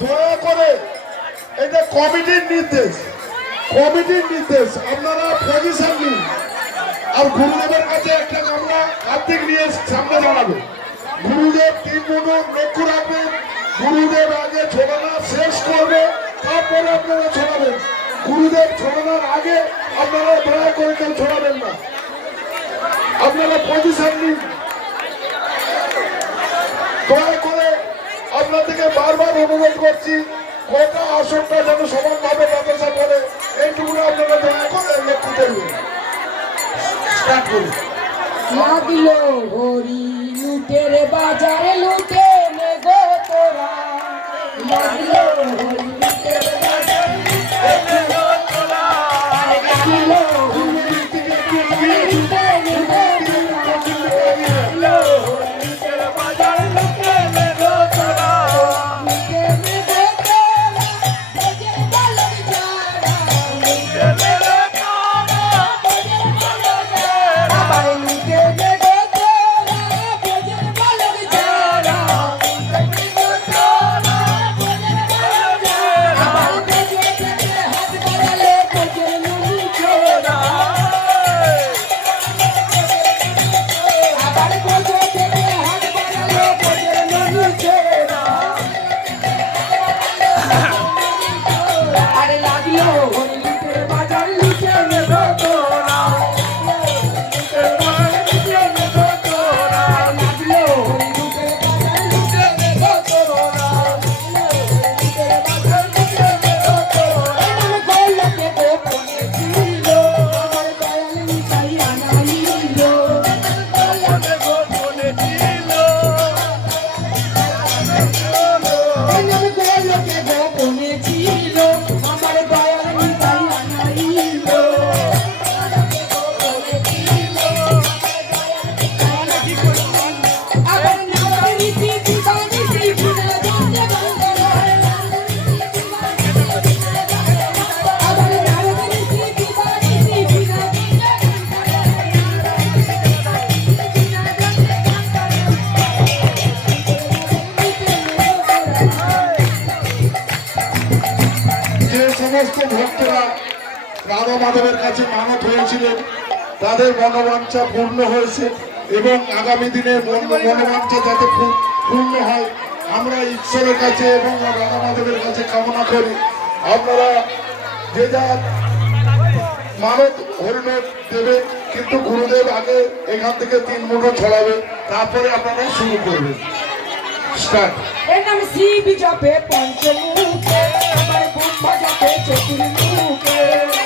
দয়া করে এটা কমিটির নির্দেশ কমিটির নির্দেশ, আপনারা পজিশন নিন। আর গুরুদেবের কাছে একটা আমরা কার্তিক নিয়ে সামনে দাঁড়াবো। গুরুদেব তিন মিনিট লক্ষ্য রাখবেন, গুরুদেব আগে ছড়ানো শেষ করবে, তারপরে আপনারা ছড়াবেন। গুরুদেব ছড়ানোর আগে আপনারা দয়া করে কেউ ছড়াবেন না। আপনারা পজিশন নিন। দয়া আপনার থেকে বারবার অনুরোধ করছি কটা আসনটা যেন সমানভাবে ব্যবসা করে এইটুকু আপনারা দয়া করে লক্ষ্য করবেন স্টার্ট করুন। হরি লুটের বাজারে লুটে নেগো তোরা। লাগল হরি গলকে গোপনে সমস্ত ভক্তরা। রাধা মাধবের কাছে মানত হয়েছিলেন। তাদের মনোবাঞ্ছা পূর্ণ হয়েছে এবং আগামী দিনে মন- মনোবাঞ্ছা যাতে পূর্ণ হয়, আমরা ঈশ্বরের কাছে এবং রাধা মাধবের কাছে কামনা করি। আপনারা যে যার মানত হরিণের দেবে কিন্তু গুরুদেব আগে এখান থেকে তিন মুঠো ছড়াবে, তারপরে আপনারা শুরু করবেন। Start. Pode até ser nunca.